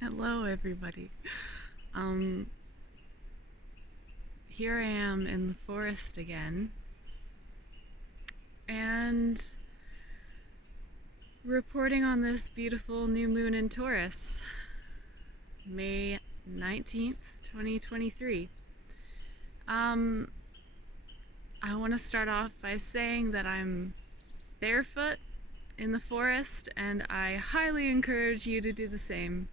Hello, everybody. Um, Here I am in the forest again, and reporting on this beautiful new moon in Taurus, May 19th, 2023. Um, I want to start off by saying that I'm barefoot in the forest, and I highly encourage you to do the same.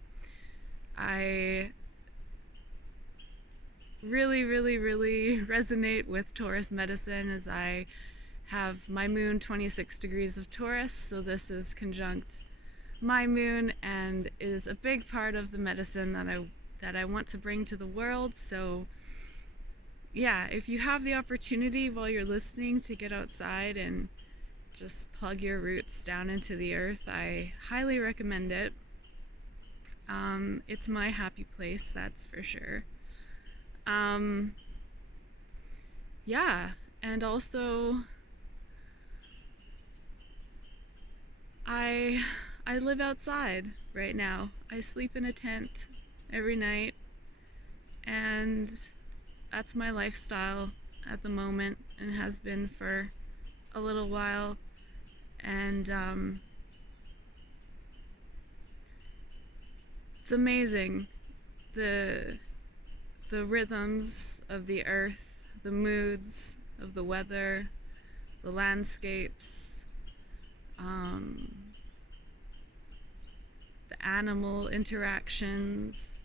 I really resonate with Taurus medicine, as I have my moon 26 degrees of Taurus, so this is conjunct my moon and is a big part of the medicine that I want to bring to the world. So yeah, if you have the opportunity while you're listening to get outside and just plug your roots down into the earth, I highly recommend it. It's my happy place, that's for sure. Yeah, and also I live outside right now. I sleep in a tent every night, and that's my lifestyle at the moment and has been for a little while. And it's amazing, the rhythms of the earth, the moods of the weather, the landscapes, the animal interactions.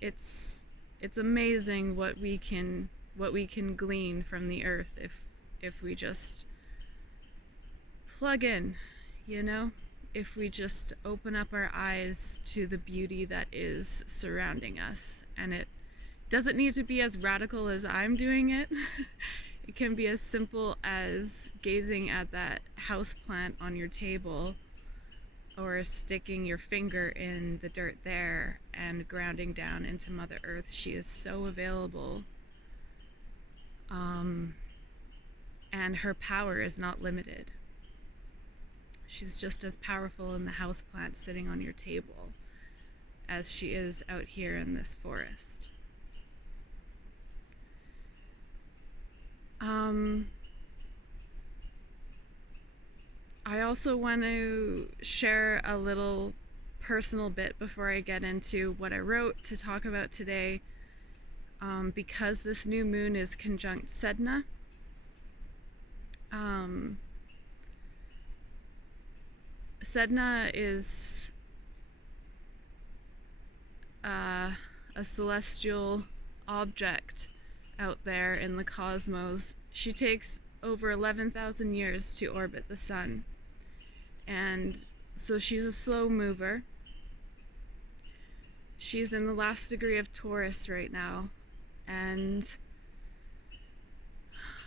It's amazing what we can glean from the earth if we just plug in, you know? If we just open up our eyes to the beauty that is surrounding us. And it doesn't need to be as radical as I'm doing it. It can be as simple as gazing at that house plant on your table, or sticking your finger in the dirt there and grounding down into Mother Earth. She is so available. And her power is not limited. She's just as powerful in the houseplant sitting on your table as she is out here in this forest. I also want to share a little personal bit before I get into what I wrote to talk about today. Because this new moon is conjunct Sedna, Sedna is a celestial object out there in the cosmos. She takes over 11,000 years to orbit the sun, and so she's a slow mover. She's in the last degree of Taurus right now, and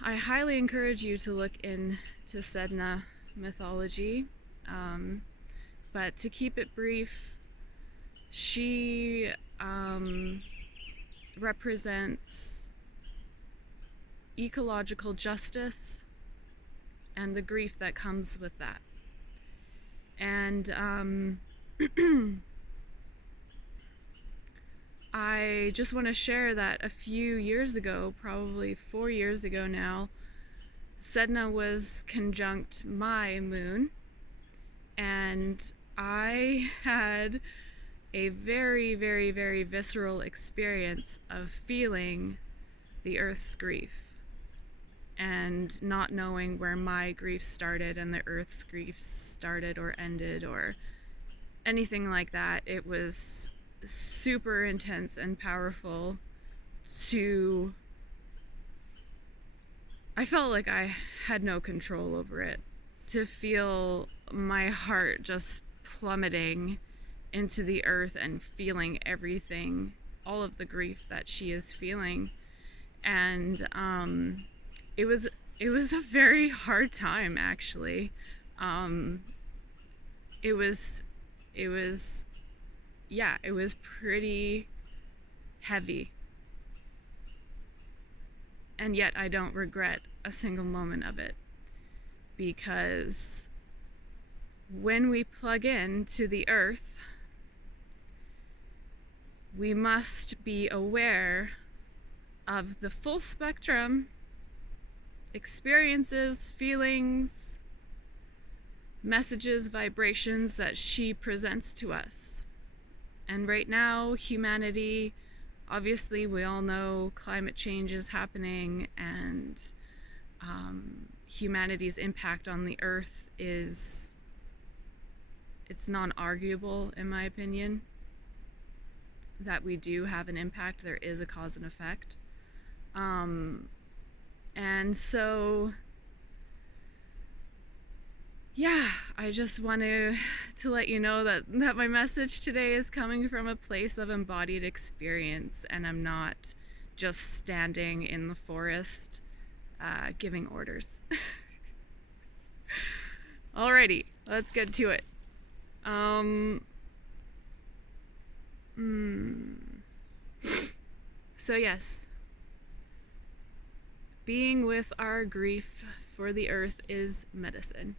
I highly encourage you to look into Sedna mythology. But to keep it brief, she represents ecological justice and the grief that comes with that. And I just want to share that a few years ago, probably 4 years ago now, Sedna was conjunct my moon, and I had a very visceral experience of feeling the earth's grief and not knowing where my grief started and the earth's grief started or ended or anything like that. It was super intense and powerful. I felt like I had no control over it. To feel my heart just plummeting into the earth and feeling everything, all of the grief that she is feeling. And it was a very hard time, actually. It was pretty heavy. And yet I don't regret a single moment of it, because when we plug in to the earth, we must be aware of the full spectrum experiences, feelings, messages, vibrations that she presents to us. And right now, humanity, obviously we all know climate change is happening, and humanity's impact on the earth it's non-arguable, in my opinion, that we do have an impact. There is a cause and effect. And so, yeah, I just want to let you know that my message today is coming from a place of embodied experience, and I'm not just standing in the forest giving orders. Alrighty, let's get to it. So yes, being with our grief for the earth is medicine.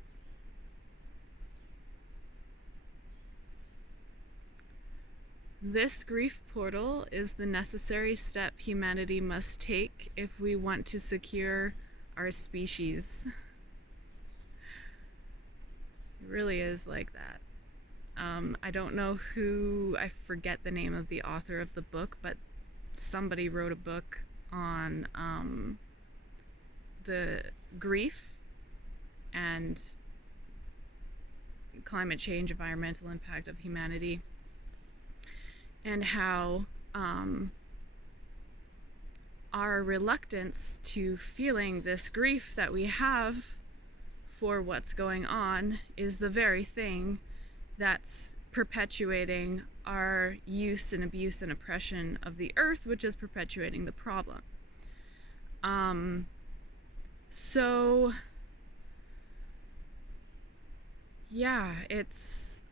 This grief portal is the necessary step humanity must take if we want to secure our species. It really is like that. I don't know who, I forget the name of the author of the book, but somebody wrote a book on the grief and climate change, environmental impact of humanity, and how our reluctance to feeling this grief that we have for what's going on is the very thing that's perpetuating our use and abuse and oppression of the earth, which is perpetuating the problem. So yeah, it's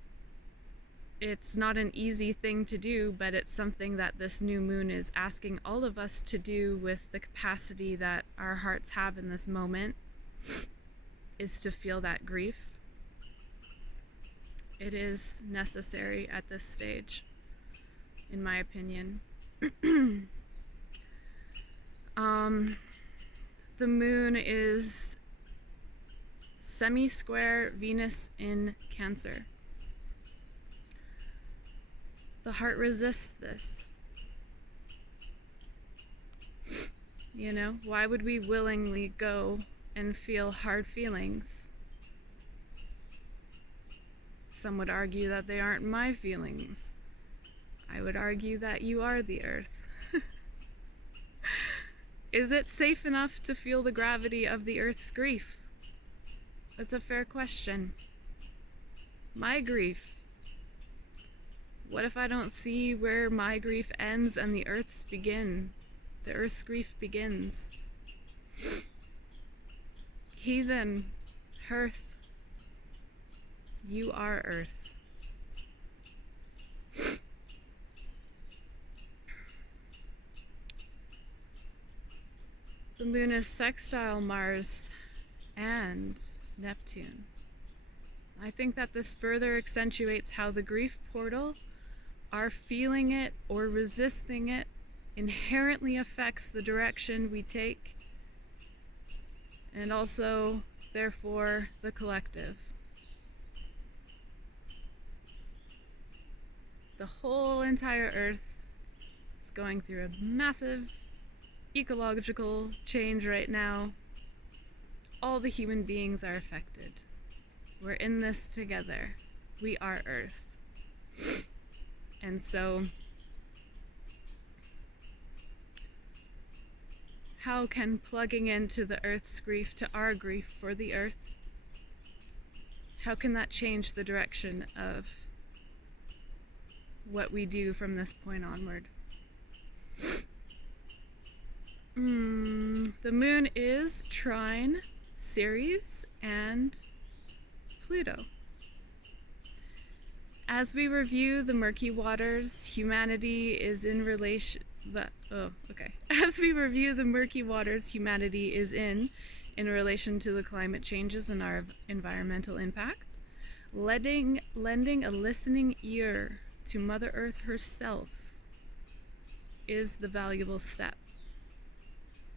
not an easy thing to do, but it's something that this new moon is asking all of us to do with the capacity that our hearts have in this moment, is to feel that grief. It is necessary at this stage, in my opinion. The moon is semi-square Venus in Cancer. The heart resists this. You know, why would we willingly go and feel hard feelings? Some would argue that they aren't my feelings. I would argue that you are the earth. Is it safe enough to feel the gravity of the earth's grief? That's a fair question. My grief. What if I don't see where my grief ends and the earth's begin? The earth's grief begins. Heathen, hearth, you are earth. The moon is sextile Mars and Neptune. I think that this further accentuates how the grief portal, our feeling it or resisting it, inherently affects the direction we take, and also, therefore, the collective. The whole entire Earth is going through a massive ecological change right now. All the human beings are affected. We're in this together. We are Earth. And so, how can plugging into the Earth's grief to our grief for the Earth, how can that change the direction of what we do from this point onward? The moon is trine Ceres and Pluto. As we review the murky waters, humanity is in relation. As we review the murky waters humanity is in relation to the climate changes and our environmental impact, lending a listening ear to Mother Earth herself is the valuable step.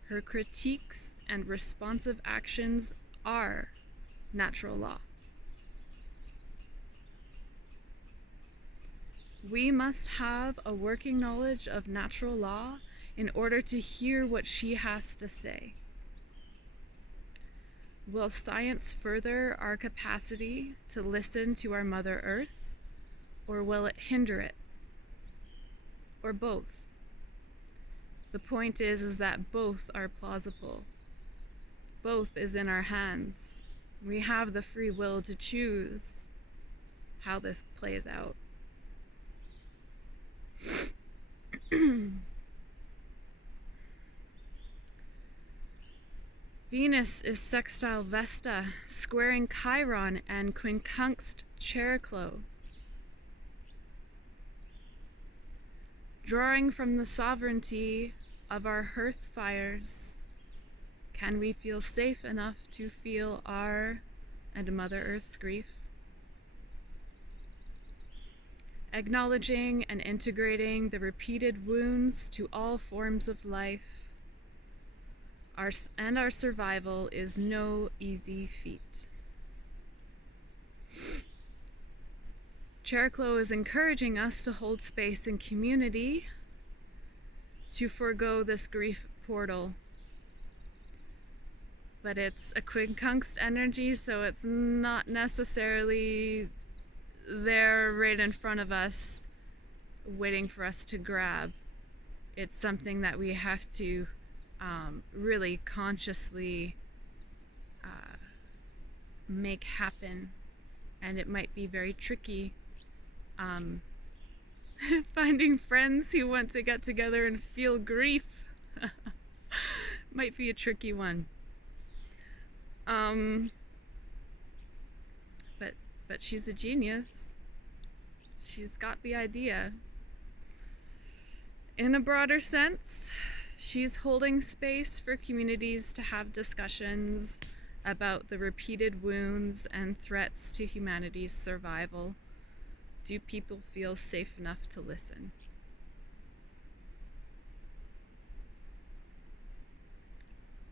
Her critiques and responsive actions are natural law. We must have a working knowledge of natural law in order to hear what she has to say. Will science further our capacity to listen to our Mother Earth, or will it hinder it? Or both? The point is that both are plausible. Both is in our hands. We have the free will to choose how this plays out. Venus is sextile Vesta, squaring Chiron and quincunxed Chariklo. Drawing from the sovereignty of our hearth fires, can we feel safe enough to feel our and Mother Earth's grief? Acknowledging and integrating the repeated wounds to all forms of life, our survival is no easy feat. Chariklo is encouraging us to hold space in community, to forego this grief portal. But it's a quincunxed energy, so it's not necessarily there right in front of us, waiting for us to grab. It's something that we have to really consciously make happen, and it might be very tricky. Finding friends who want to get together and feel grief might be a tricky one. But she's a genius. She's got the idea. In a broader sense, she's holding space for communities to have discussions about the repeated wounds and threats to humanity's survival. Do people feel safe enough to listen?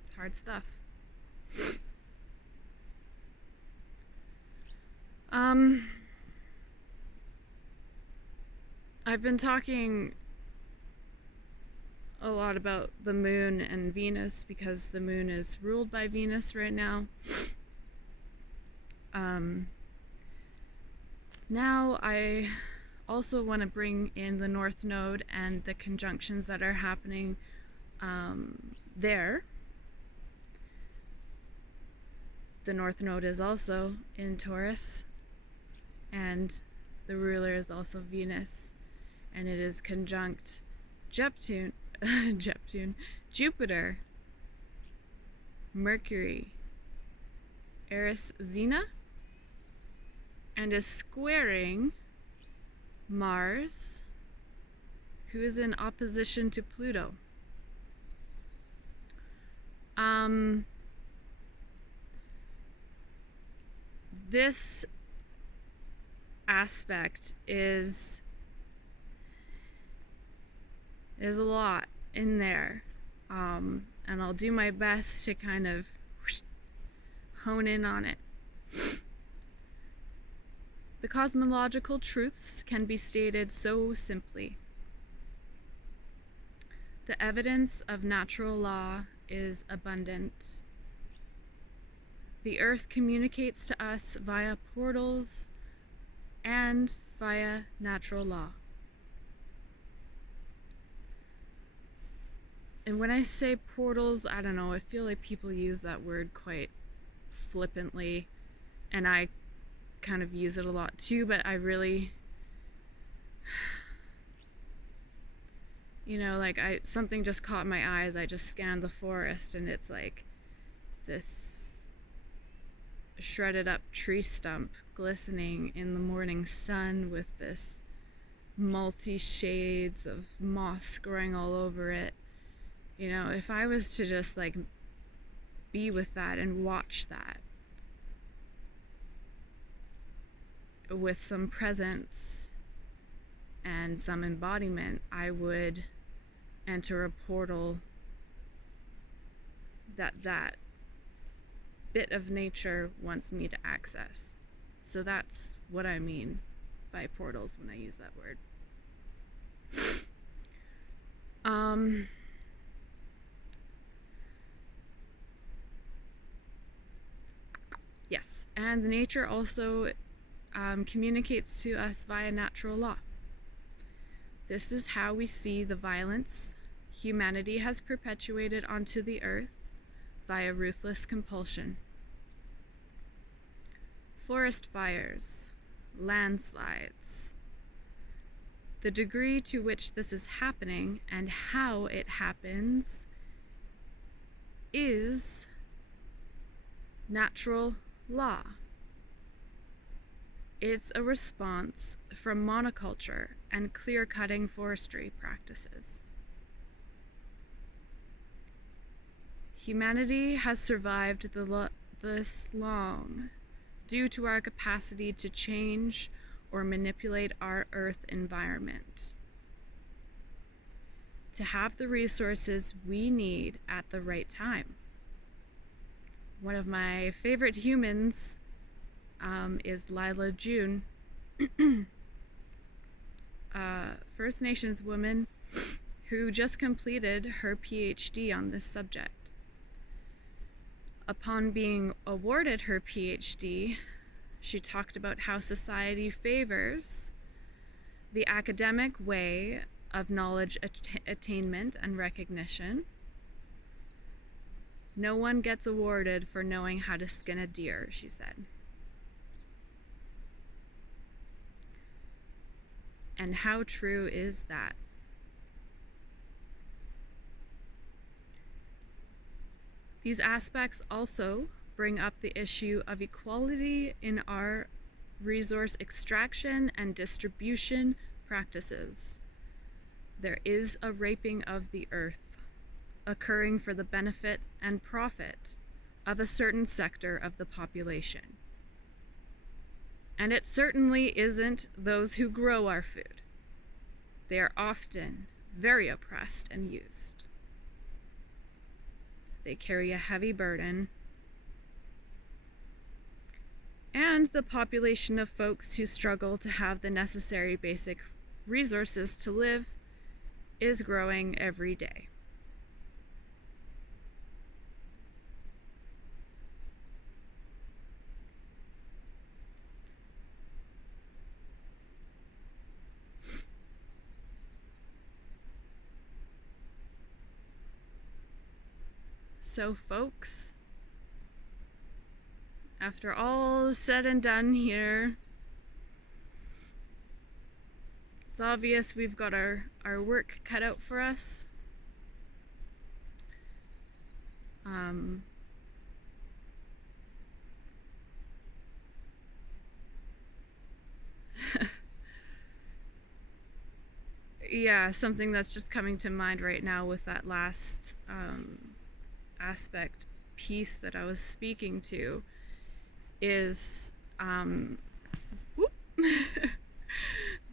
It's hard stuff. I've been talking a lot about the moon and Venus because the moon is ruled by Venus right now. Now I also want to bring in the North Node and the conjunctions that are happening there. The North Node is also in Taurus, and the ruler is also Venus, and it is conjunct Jupiter, Mercury, Eris Xena, and is squaring Mars, who is in opposition to Pluto. This aspect is a lot in there, and I'll do my best to kind of hone in on it. The cosmological truths can be stated so simply. The evidence of natural law is abundant. The earth communicates to us via portals and via natural law. And when I say portals, I don't know, I feel like people use that word quite flippantly, and I kind of use it a lot too, but I really, like something just caught my eyes. I just scanned the forest, and it's like this shredded up tree stump glistening in the morning sun with this multi shades of moss growing all over it. If I was to just like be with that and watch that with some presence and some embodiment, I would enter a portal that bit of nature wants me to access. So that's what I mean by portals when I use that word. Yes, and nature also communicates to us via natural law. This is how we see the violence humanity has perpetuated onto the earth via ruthless compulsion. Forest fires, landslides. The degree to which this is happening and how it happens is natural law. It's a response from monoculture and clear-cutting forestry practices. Humanity has survived this long due to our capacity to change or manipulate our Earth environment, to have the resources we need at the right time. One of my favorite humans is Lila June, First Nations woman who just completed her PhD on this subject. Upon being awarded her PhD, she talked about how society favors the academic way of knowledge attainment and recognition. No one gets awarded for knowing how to skin a deer, she said. And how true is that? These aspects also bring up the issue of equality in our resource extraction and distribution practices. There is a raping of the earth occurring for the benefit and profit of a certain sector of the population. And it certainly isn't those who grow our food. They are often very oppressed and used. They carry a heavy burden. And the population of folks who struggle to have the necessary basic resources to live is growing every day. So folks, after all is said and done here, it's obvious we've got our work cut out for us. Yeah, something that's just coming to mind right now with that last aspect piece that I was speaking to is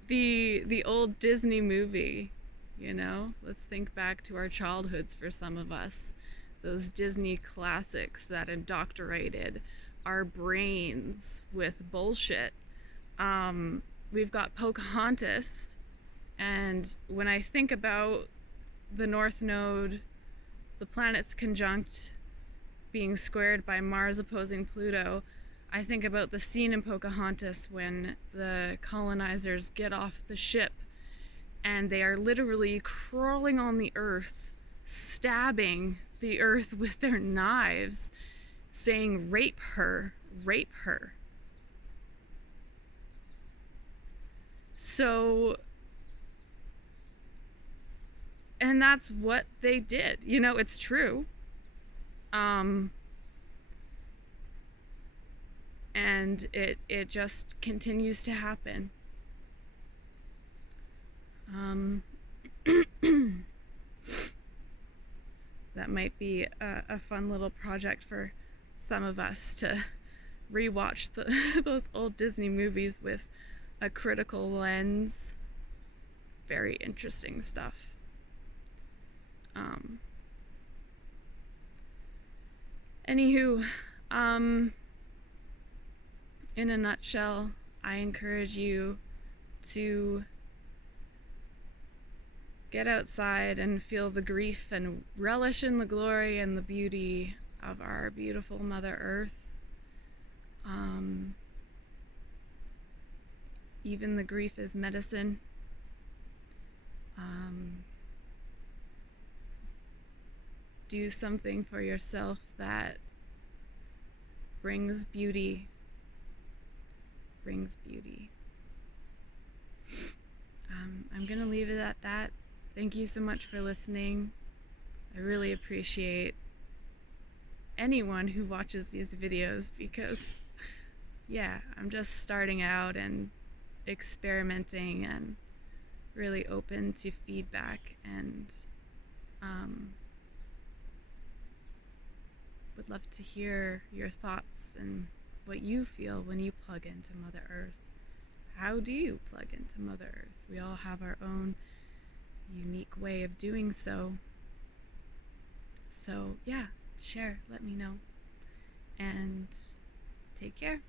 the old Disney movie, you know? Let's think back to our childhoods for some of us. Those Disney classics that indoctrinated our brains with bullshit. We've got Pocahontas, and when I think about the North Node, the planets conjunct being squared by Mars opposing Pluto, I think about the scene in Pocahontas when the colonizers get off the ship and they are literally crawling on the earth, stabbing the earth with their knives, saying, "Rape her, rape her." So, and that's what they did. You know, it's true. And it just continues to happen. That might be a fun little project for some of us to rewatch those old Disney movies with a critical lens. Very interesting stuff. Anywho, in a nutshell, I encourage you to get outside and feel the grief and relish in the glory and the beauty of our beautiful Mother Earth. Even the grief is medicine. Do something for yourself that brings beauty. I'm gonna leave it at that. Thank you so much for listening. I really appreciate anyone who watches these videos because, yeah, I'm just starting out and experimenting and really open to feedback, and would love to hear your thoughts and what you feel when you plug into Mother Earth. How do you plug into Mother Earth? We all have our own unique way of doing so. So yeah, share, let me know, and take care.